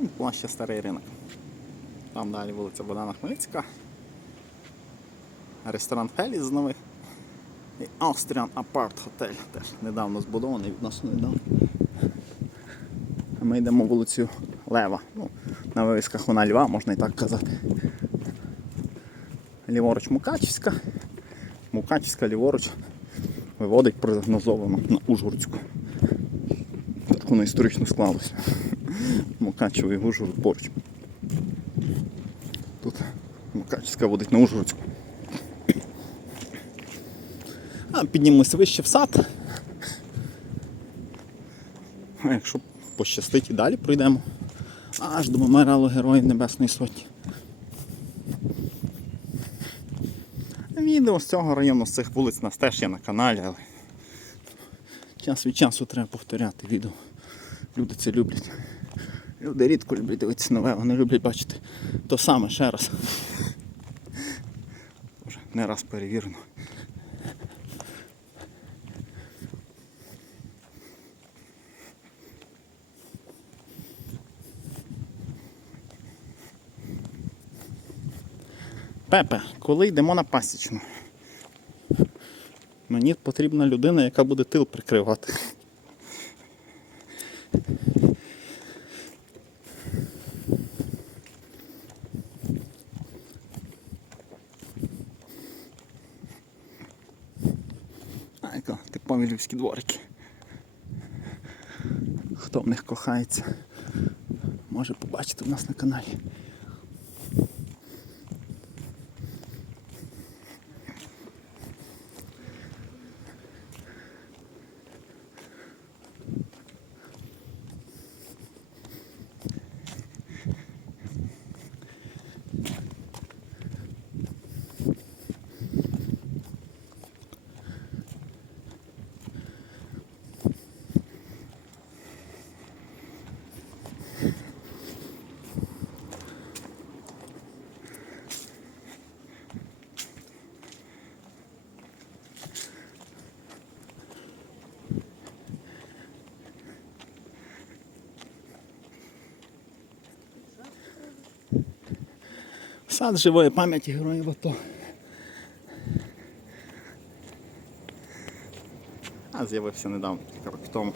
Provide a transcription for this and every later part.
І Площа Старий ринок. Там далі вулиця Богдана Хмельницька. Ресторан Феліс з нових. І Austrian Apart Hotel теж недавно збудований, відносно недавно. Ми йдемо вулицю Лева. Ну, на вивісках вона Льва, можна і так казати. Ліворуч Мукачівська. Мукачівська ліворуч виводить прогнозовано на Ужгородську. Так воно історично склалося. Мукачево і Ужгород поруч. Тут Мукачівська водить на Ужгородську. А піднімемося вище в сад. А якщо пощастить і далі пройдемо. Аж до меморіалу Героїв Небесної Сотні. Відео з цього району, з цих вулиць нас теж є на каналі, але час від часу треба повторяти відео. Люди це люблять. Люди рідко люблять дивитися нове, вони люблять бачити то саме ще раз. Вже не раз перевірено. Пепе, коли йдемо на пасічну? Мені потрібна людина, яка буде тил прикривати. А, типові львівські. Хто в них кохається, може побачити у нас на каналі. Сад живої пам'яті героїв АТО. А з'явився недавно, кілька років тому.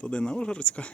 Туди на Ужгородська.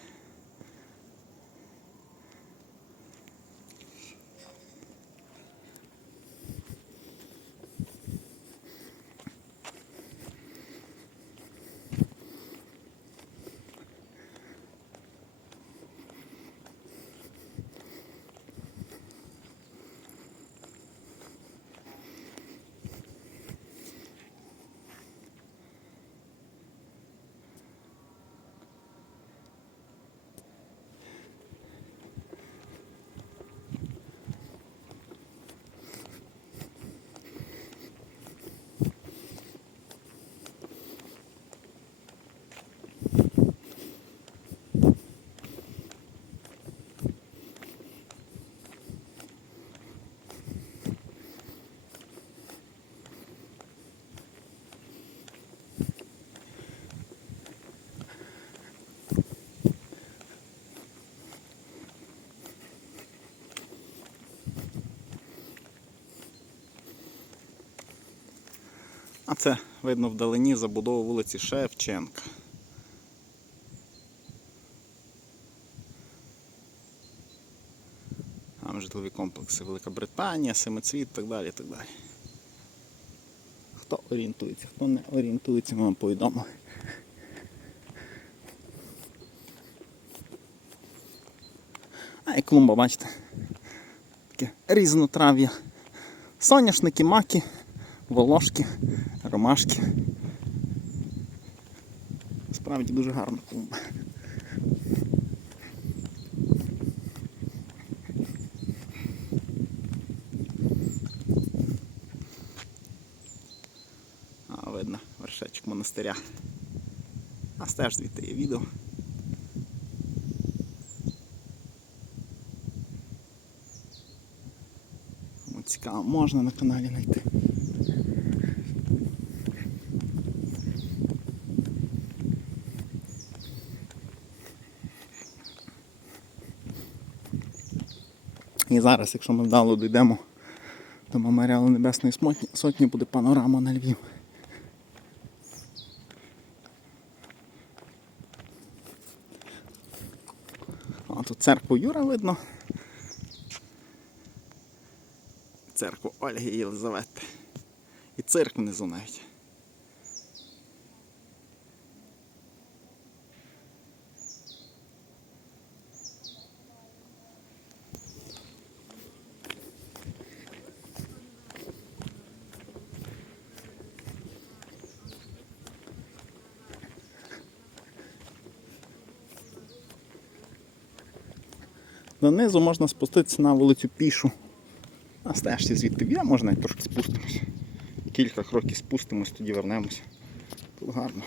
Це видно вдалині забудову вулиці Шевченка. Там житлові комплекси Велика Британія, Семицвіт так далі. так далі. Хто орієнтується, хто не орієнтується, ми вам повідомили. А і клумба, бачите. Таке різнотрав'я. Соняшники, маки, волошки, ромашки. Справді дуже гарна клумба. А, видно, вершечок монастиря. А теж звідти є відео. Цікаво, можна на каналі знайти. І зараз, якщо ми вдало дійдемо до меморіалу Небесної Сотні, буде панорама на Львів. А тут церкву Юра видно. Церкву Ольги Єлизавети. І цирк внизу навіть. Донизу можна спуститися на вулицю пішу. На стежці звідти б'є, можна і трошки спустимося. Кілька кроків спустимось, тоді вернемося. Тут гарно.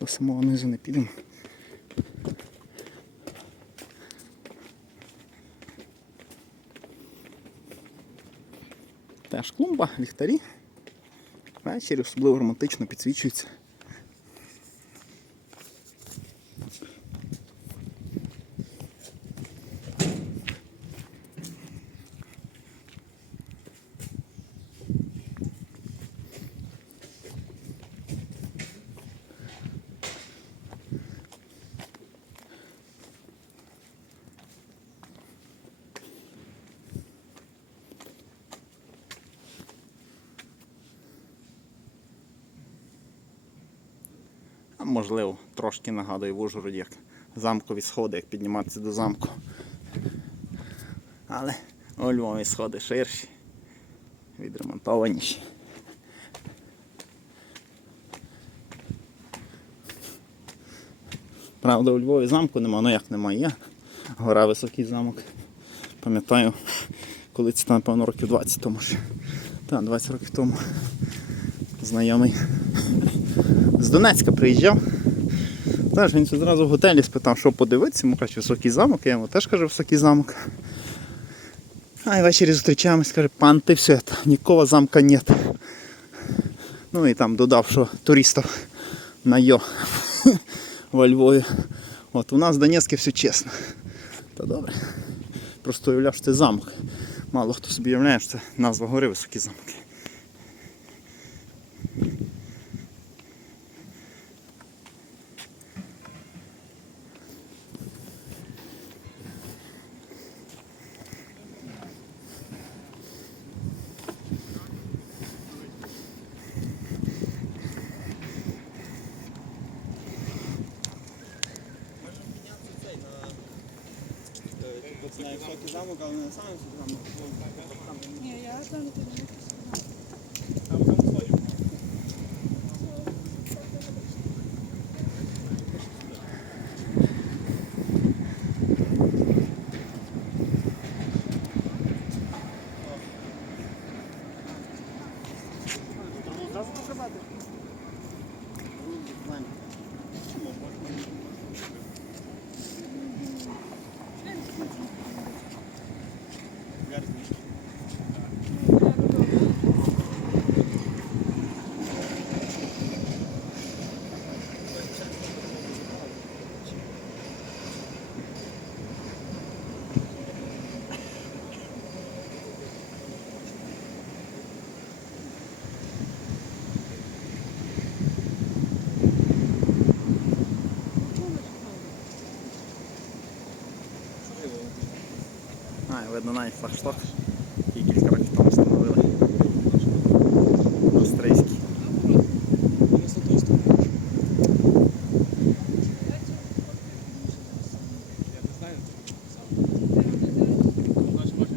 До самого низу не підемо. Теж клумба, ліхтарі. Ввечері особливо романтично підсвічуються. Можливо, трошки нагадує в Ужгороді, як замкові сходи, як підніматися до замку. Але у Львові сходи ширші, відремонтованіші. Правда, у Львові замку нема, ну як немає. Гора високий замок. Пам'ятаю, коли це там, напевно років 20 тому ж. Так, 20 років тому. Знайомий з Донецька приїжджав. Знаєш, він одразу в готелі спитав, що подивитися, йому кажуть, високий замок, я йому теж кажу, високий замок. А і ввечері зустрічаємось, каже, пан ти все, нікого замка нет. Ну і там додав, що туристів на йо во Львові. От у нас в Донецьку все чесно. Та добре. Просто уявляв, що це замок. Мало хто собі уявляє, що це назва гори високий замок. Це на високий замок, але не на А, і видно флагшток, який кілька років тому встановили. Австрійський. Вони з тої сторони. Я не знаю, сам. Значить, можна.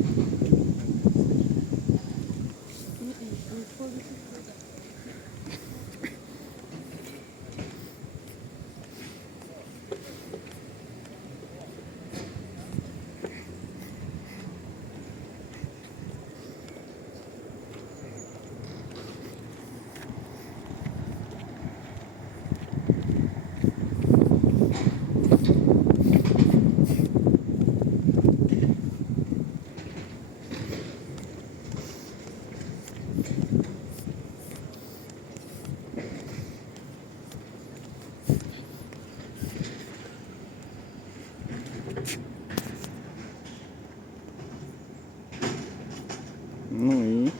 Ну і.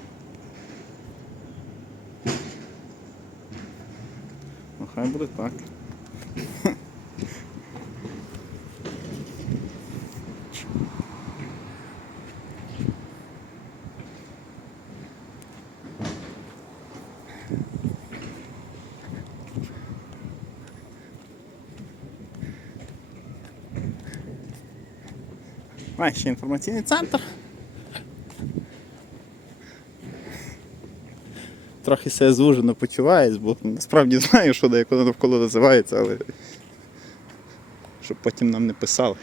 Ну, хай буде так. Ще інформаційний центр. Трохи себе звужено почуваюсь, бо насправді знаю, що де як навколо називається, але щоб потім нам не писали.